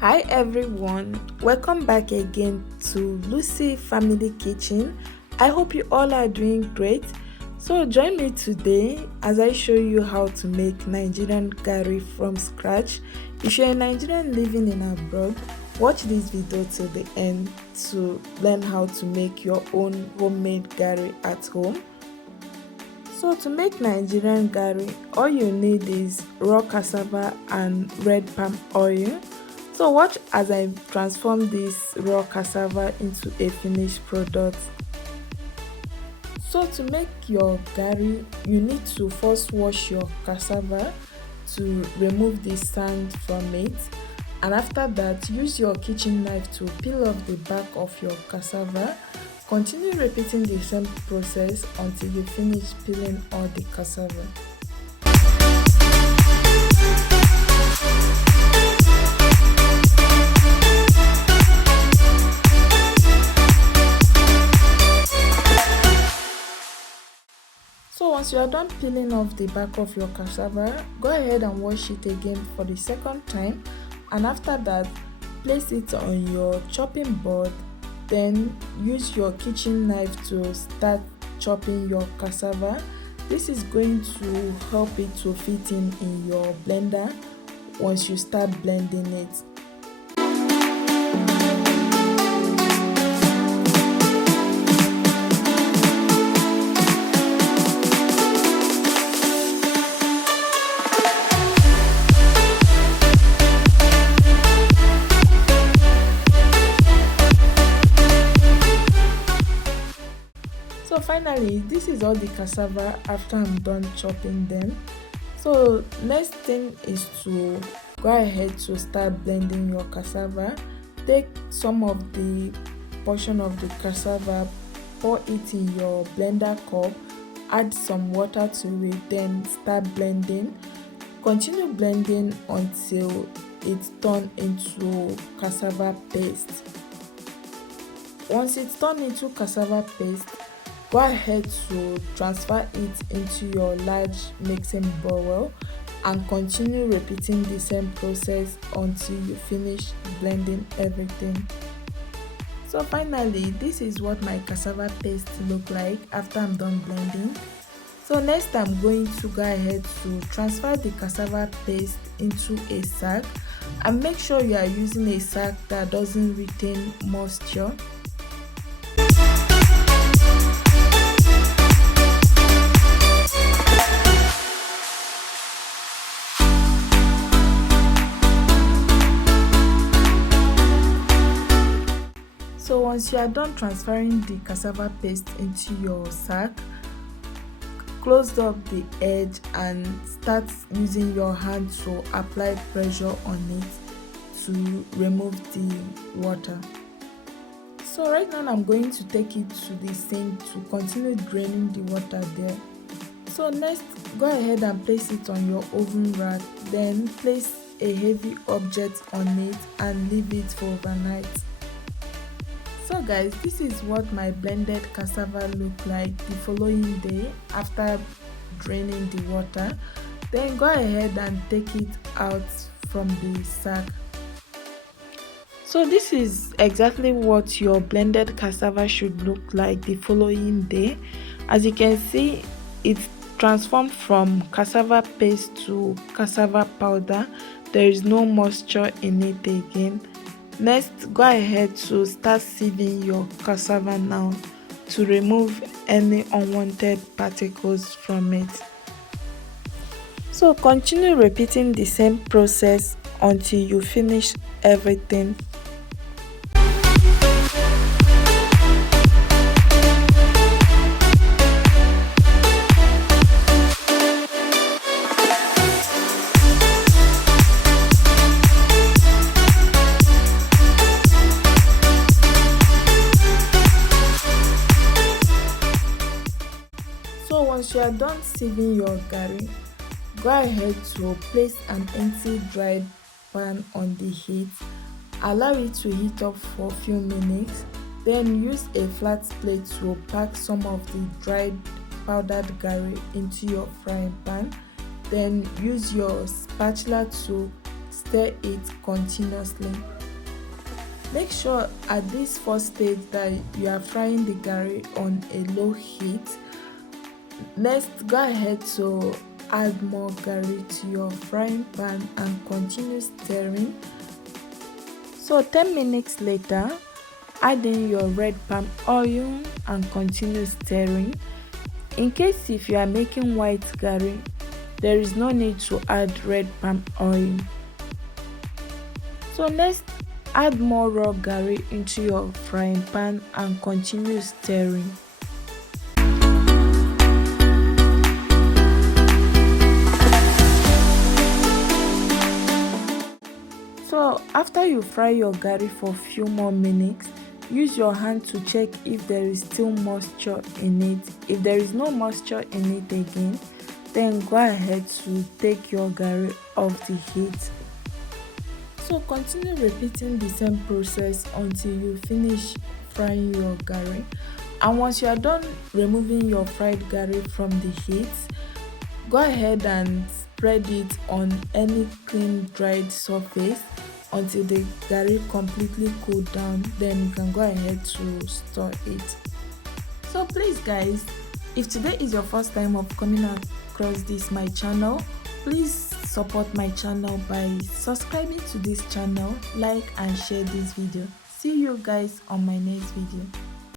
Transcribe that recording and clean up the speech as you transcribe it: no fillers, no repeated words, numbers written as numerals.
Hi everyone, welcome back again to Lucy Family Kitchen. I hope you all are doing great. So join me today as I show you how to make Nigerian garri from scratch. If you're a Nigerian living in abroad, watch this video till the end to learn how to make your own homemade garri at home. So to make Nigerian garri, all you need is raw cassava and red palm oil. So watch as I transform this raw cassava into a finished product. So to make your garri, you need to first wash your cassava to remove the sand from it. And after that, use your kitchen knife to peel off the back of your cassava. Continue repeating the same process until you finish peeling all the cassava. So once you are done peeling off the back of your cassava, go ahead and wash it again for the second time, and after that place it on your chopping board. Then use your kitchen knife to start chopping your cassava. This is going to help it to fit in your blender once you start blending it. So finally, this is all the cassava after I'm done chopping them. So next thing is to go ahead to start blending your cassava. Take some of the portion of the cassava, pour it in your blender cup, add some water to it, then start blending. Continue blending until it's turned into cassava paste. Once it's turned into cassava paste, go ahead to transfer it into your large mixing bowl and continue repeating the same process until you finish blending everything. So finally, this is what my cassava paste look like after I'm done blending. So next I'm going to go ahead to transfer the cassava paste into a sack, and make sure you are using a sack that doesn't retain moisture. So once you are done transferring the cassava paste into your sack, close up the edge and start using your hand to apply pressure on it to remove the water. So right now I'm going to take it to the sink to continue draining the water there. So next, go ahead and place it on your oven rack, then place a heavy object on it and leave it for overnight. So guys, this is what my blended cassava look like the following day after draining the water. Then go ahead and take it out from the sack. So this is exactly what your blended cassava should look like the following day. As you can see, it's transformed from cassava paste to cassava powder. There is no moisture in it again. Next, go ahead to start sieving your cassava now to remove any unwanted particles from it. So continue repeating the same process until you finish everything. So once you are done sieving your garri, go ahead to place an empty dried pan on the heat. Allow it to heat up for a few minutes. Then use a flat plate to pack some of the dried powdered garri into your frying pan. Then use your spatula to stir it continuously. Make sure at this first stage that you are frying the garri on a low heat. Next, go ahead to add more garri to your frying pan and continue stirring. So 10 minutes later, add in your red palm oil and continue stirring. In case if you are making white garri, there is no need to add red palm oil. So next, add more raw garri into your frying pan and continue stirring. So after you fry your garri for a few more minutes, use your hand to check if there is still moisture in it. If there is no moisture in it again, then go ahead to take your garri off the heat. So continue repeating the same process until you finish frying your garri. And once you are done removing your fried garri from the heat, go ahead and spread it on any clean dried surface until the garri completely cooled down. Then you can go ahead to store it. So please guys, if today is your first time of coming across this my channel, please support my channel by subscribing to this channel, like and share this video. See you guys on my next video.